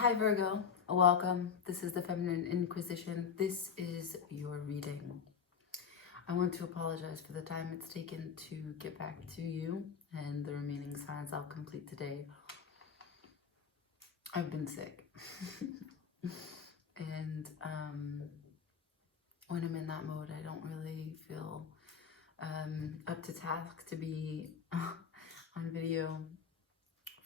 Hi Virgo, welcome. This is the Feminine Inquisition. This is your reading. I want to apologize for the time it's taken to get back to you, and the remaining signs I'll complete today. I've been sick. And when I'm in that mode, I don't really feel up to task to be on video.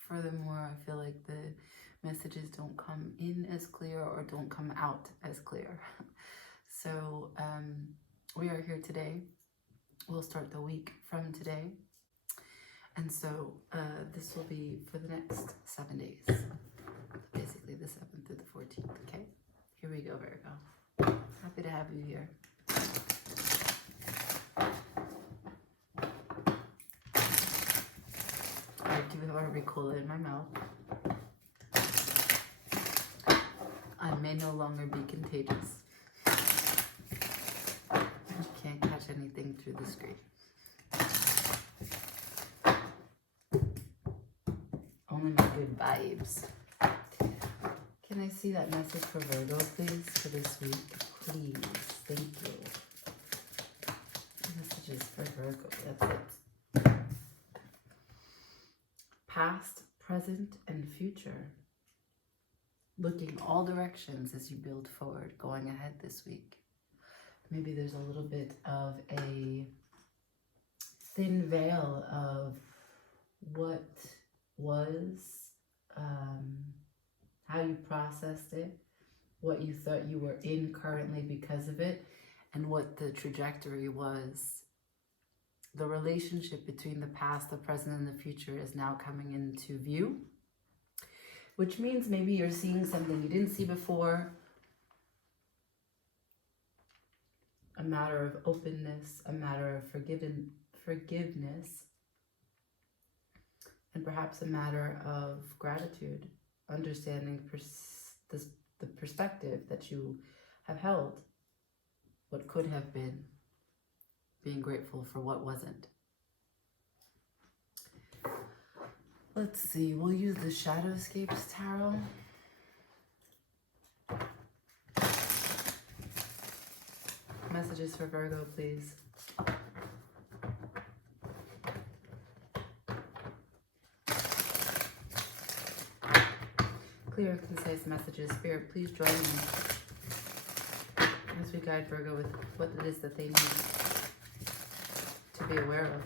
Furthermore, I feel like the messages don't come in as clear or don't come out as clear. So we are here today. We'll start the week from today. And so this will be for the next 7 days. Basically the 7th through the 14th, okay? Here we go, Virgo. Happy to have you here. I do have a Ricola in my mouth. I may no longer be contagious. You can't catch anything through the screen. Only my good vibes. Can I see that message for Virgo, please, for this week? Please. Thank you. Messages for Virgo. That's it. Past, present, and future. Looking all directions as you build forward, going ahead this week. Maybe there's a little bit of a thin veil of what was, how you processed it, what you thought you were in currently because of it, and what the trajectory was. The relationship between the past, the present, and the future is now coming into view, which means maybe you're seeing something you didn't see before. A matter of openness, a matter of forgiveness, and perhaps a matter of gratitude, understanding the perspective that you have held, what could have been, being grateful for what wasn't. Let's see, we'll use the Shadowscapes Tarot. Messages for Virgo, please. Clear, concise messages. Spirit, please join me as we guide Virgo with what it is that they need to be aware of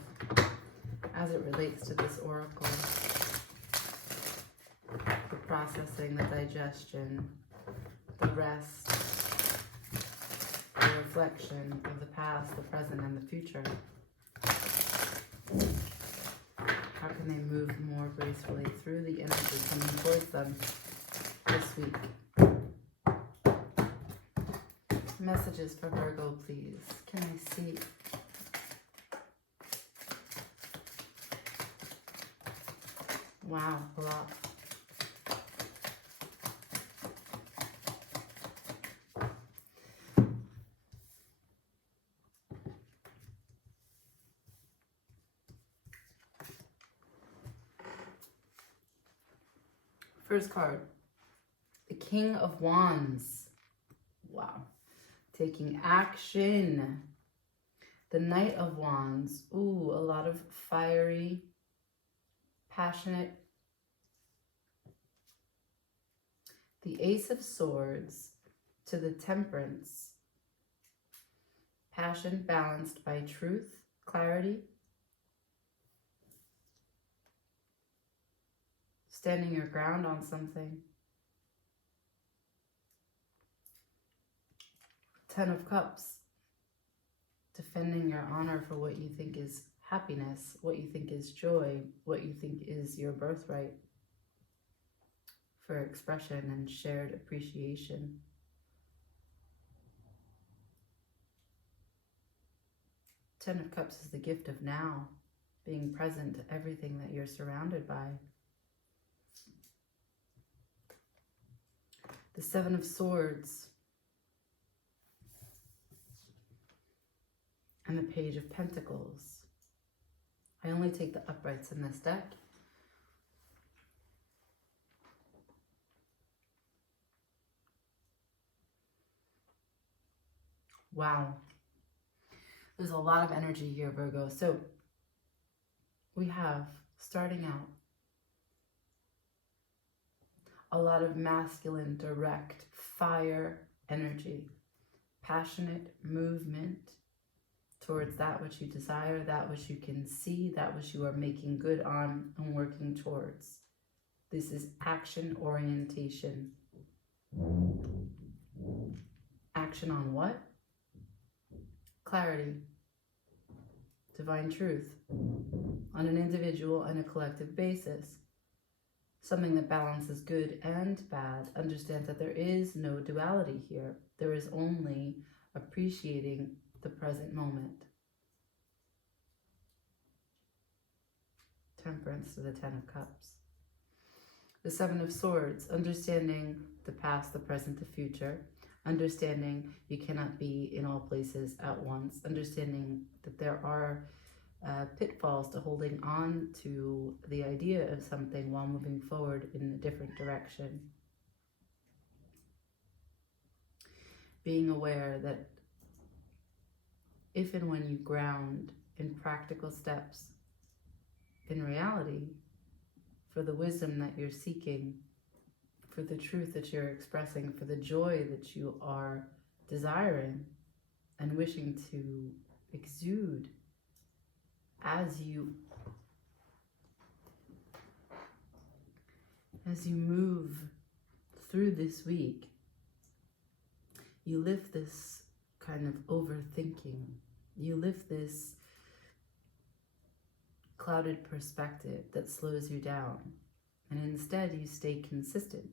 as it relates to this oracle. The processing, the digestion, the rest, the reflection of the past, the present, and the future. How can they move more gracefully through the energy coming towards them this week? Messages for Virgo, please. Can I see? Wow, a lot. First card, the King of Wands. Wow. Taking action. The Knight of Wands. Ooh, a lot of fiery, passionate. The Ace of Swords to the Temperance. Passion balanced by truth, clarity. Standing your ground on something. 10 of Cups. Defending your honor for what you think is happiness, what you think is joy, what you think is your birthright for expression and shared appreciation. Ten of Cups is the gift of now, being present to everything that you're surrounded by. The Seven of Swords and the Page of Pentacles. I only take the uprights in this deck. Wow. There's a lot of energy here, Virgo. So we have, starting out, a lot of masculine, direct, fire energy, passionate movement towards that which you desire, that which you can see, that which you are making good on and working towards. This is action orientation. Action on what? Clarity, divine truth, on an individual and a collective basis. Something that balances good and bad. Understand that there is no duality here. There is only appreciating the present moment. Temperance to the Ten of Cups. The Seven of Swords, understanding the past, the present, the future. Understanding you cannot be in all places at once. Understanding that there are pitfalls to holding on to the idea of something while moving forward in a different direction. Being aware that if and when you ground in practical steps in reality, for the wisdom that you're seeking, for the truth that you're expressing, for the joy that you are desiring and wishing to exude as you move through this week, you lift this kind of overthinking, you lift this clouded perspective that slows you down, and instead you stay consistent.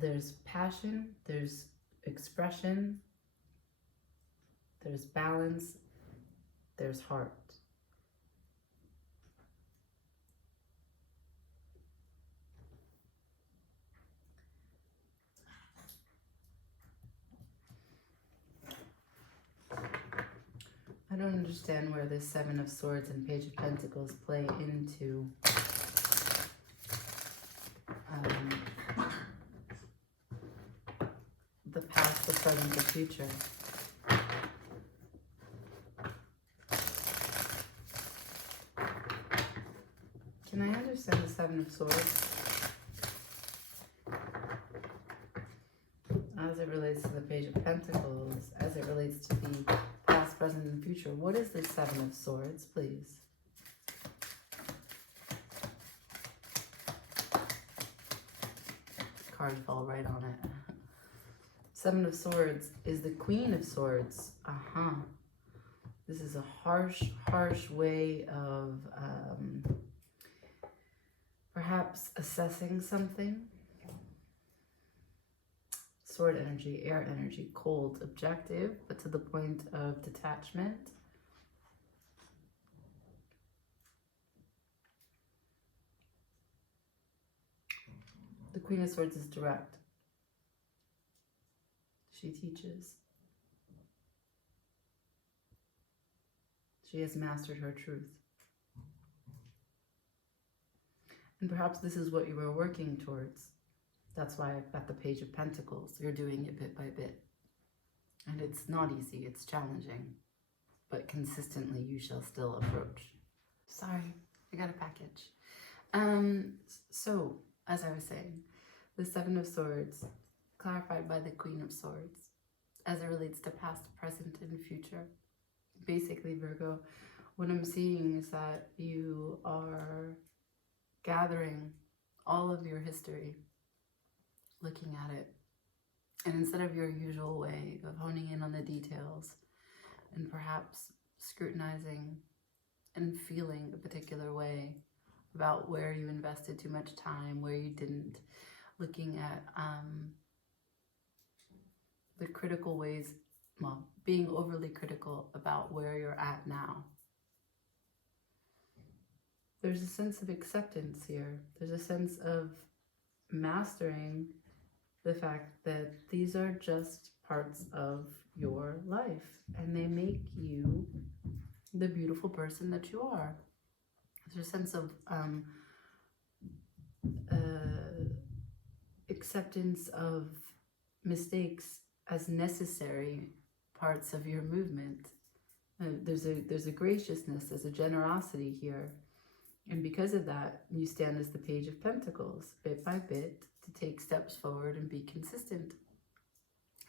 There's passion, there's expression, there's balance, there's heart. I don't understand where this Seven of Swords and Page of Pentacles play into the past, the present, the future. Can I understand the Seven of Swords as it relates to the Page of Pentacles, as it relates to the past, present, and future? What is the Seven of Swords, please? Card fall right on it. Seven of Swords is the Queen of Swords. This is a harsh way of perhaps assessing something. Sword energy, air energy, cold, objective, but to the point of detachment. The Queen of Swords is direct. She teaches. She has mastered her truth. And perhaps this is what you were working towards. That's why I've got the Page of Pentacles. You're doing it bit by bit. And it's not easy, it's challenging. But consistently you shall still approach. Sorry, I got a package. So, as I was saying, the Seven of Swords, clarified by the Queen of Swords, as it relates to past, present, and future. Basically, Virgo, what I'm seeing is that you are gathering all of your history, looking at it, and instead of your usual way of honing in on the details and perhaps scrutinizing and feeling a particular way about where you invested too much time, where you didn't, looking at the critical ways, well, being overly critical about where you're at now. There's a sense of acceptance here. There's a sense of mastering the fact that these are just parts of your life, and they make you the beautiful person that you are. There's a sense of acceptance of mistakes as necessary parts of your movement. There's a graciousness, there's a generosity here. And because of that, you stand as the Page of Pentacles, bit by bit, to take steps forward and be consistent,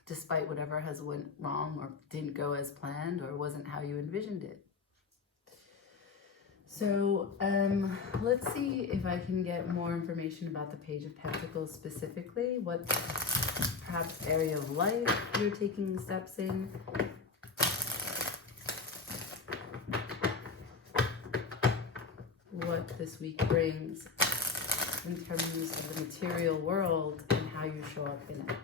despite whatever has went wrong or didn't go as planned or wasn't how you envisioned it. So let's see if I can get more information about the Page of Pentacles specifically, what perhaps area of life you're taking steps in. What this week brings in terms of the material world and how you show up in it.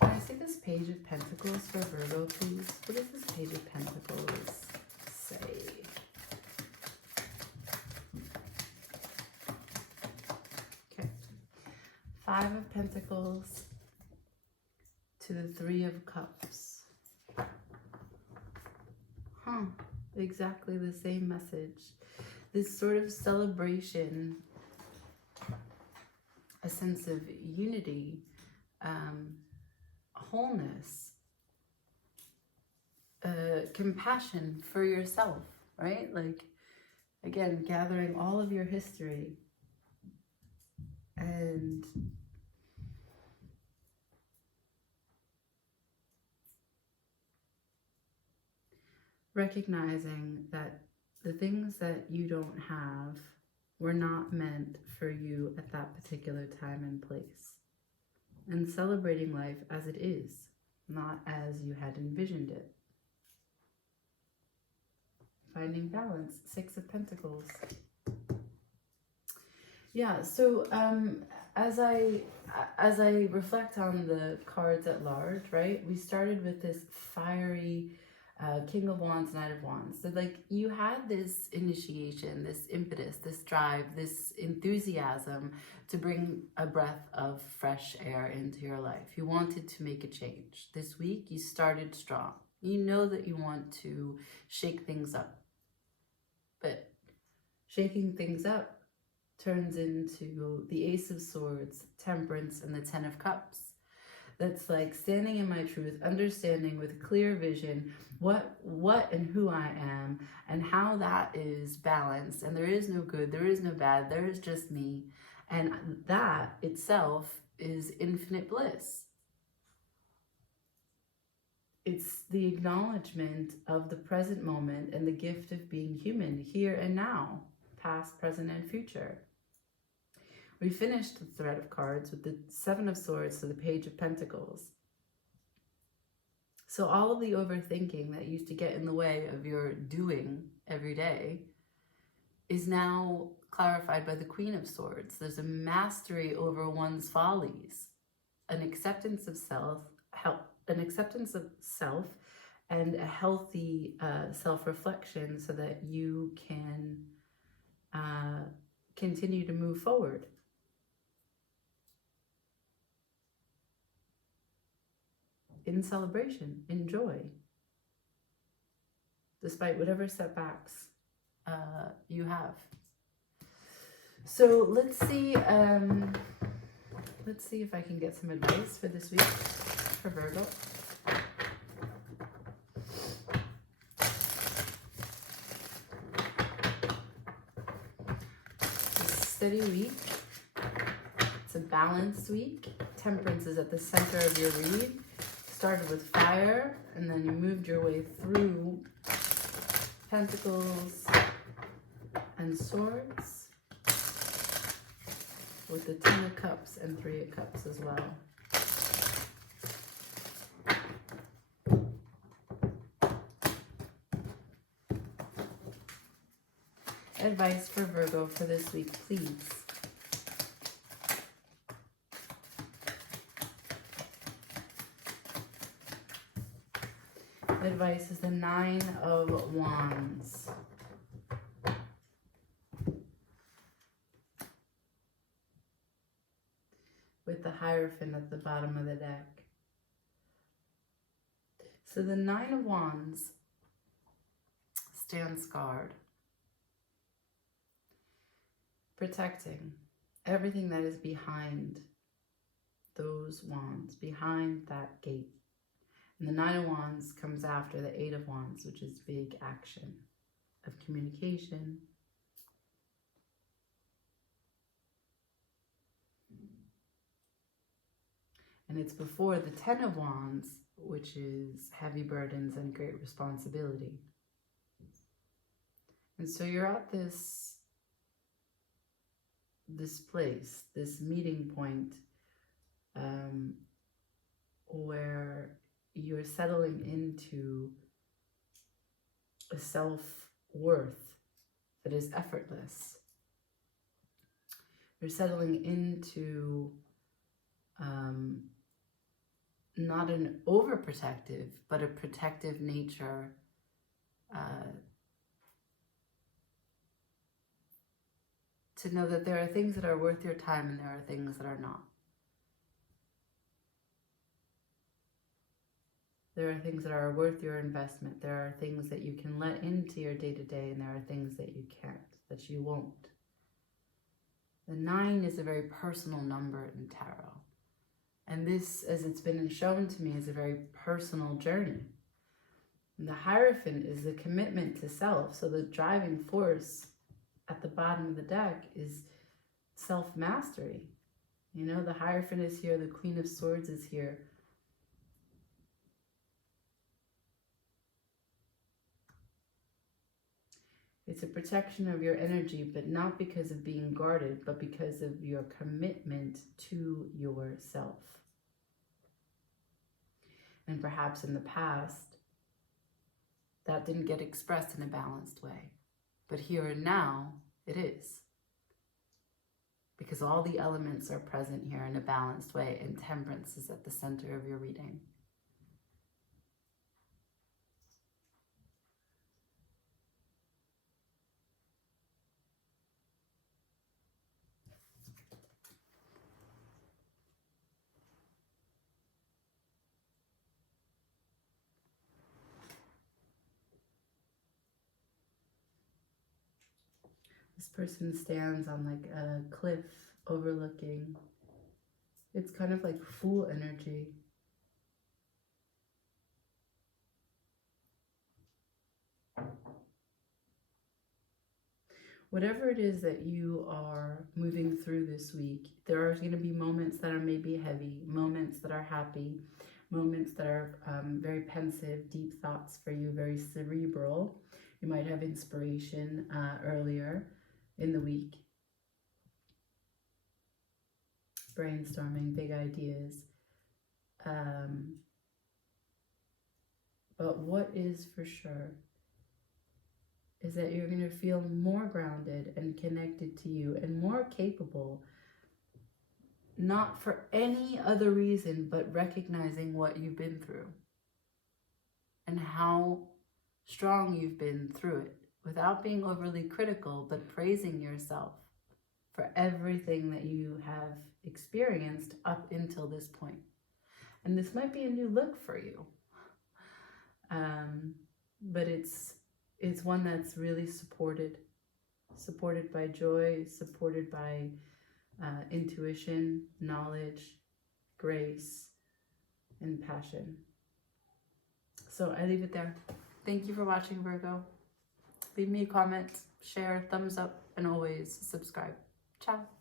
Can I see this Page of Pentacles for Virgo, please? What does this Page of Pentacles say? Okay. 5 of Pentacles to the 3 of Cups. Exactly the same message. This sort of celebration, a sense of unity, wholeness, compassion for yourself, right? Like, again, gathering all of your history and recognizing that the things that you don't have were not meant for you at that particular time and place. And celebrating life as it is, not as you had envisioned it. Finding balance, 6 of Pentacles. Yeah, so as I reflect on the cards at large, right? We started with this fiery King of Wands, Knight of Wands. So like you had this initiation, this impetus, this drive, this enthusiasm to bring a breath of fresh air into your life. You wanted to make a change. This week you started strong. You know that you want to shake things up. But shaking things up turns into the Ace of Swords, Temperance, and the 10 of Cups. That's like standing in my truth, understanding with clear vision what and who I am and how that is balanced. And there is no good, there is no bad, there is just me. And that itself is infinite bliss. It's the acknowledgement of the present moment and the gift of being human here and now, past, present, and future. We finished the thread of cards with the 7 of Swords to the Page of Pentacles. So all of the overthinking that used to get in the way of your doing every day is now clarified by the Queen of Swords. There's a mastery over one's follies, an acceptance of self, and a healthy self-reflection so that you can continue to move forward. In celebration, in joy, despite whatever setbacks you have. So let's see if I can get some advice for this week for Virgo. It's a steady week. It's a balanced week. Temperance is at the center of your read. Started with fire, and then you moved your way through Pentacles and Swords with the 10 of Cups and 3 of Cups as well. Advice for Virgo for this week, please. Advice is the 9 of Wands. Hierophant at the bottom of the deck. So the Nine of Wands stands guard, protecting everything that is behind those wands, behind that gate. And the Nine of Wands comes after the Eight of Wands, which is big action of communication. And it's before the Ten of Wands, which is heavy burdens and great responsibility. And so you're at this place, this meeting point, where you're settling into a self-worth that is effortless. You're settling into not an overprotective, but a protective nature, to know that there are things that are worth your time and there are things that are not. There are things that are worth your investment. There are things that you can let into your day-to-day, and there are things that you can't, that you won't. The 9 is a very personal number in tarot. And this, as it's been shown to me, is a very personal journey. And the Hierophant is the commitment to self. So the driving force at the bottom of the deck is self-mastery. You know, the Hierophant is here, the Queen of Swords is here. It's a protection of your energy, but not because of being guarded, but because of your commitment to yourself. And perhaps in the past, that didn't get expressed in a balanced way. But here and now, it is. Because all the elements are present here in a balanced way, and temperance is at the center of your reading. This person stands on like a cliff overlooking. It's kind of like Fool energy. Whatever it is that you are moving through this week, there are going to be moments that are maybe heavy, moments that are happy, moments that are very pensive, deep thoughts for you, very cerebral. You might have inspiration earlier in the week. Brainstorming, big ideas. But what is for sure is that you're going to feel more grounded and connected to you and more capable, not for any other reason, but recognizing what you've been through and how strong you've been through it, without being overly critical, but praising yourself for everything that you have experienced up until this point. And this might be a new look for you, but it's one that's really supported by joy, supported by intuition, knowledge, grace, and passion. So I leave it there. Thank you for watching, Virgo. Leave me a comment, share, thumbs up, and always subscribe. Ciao.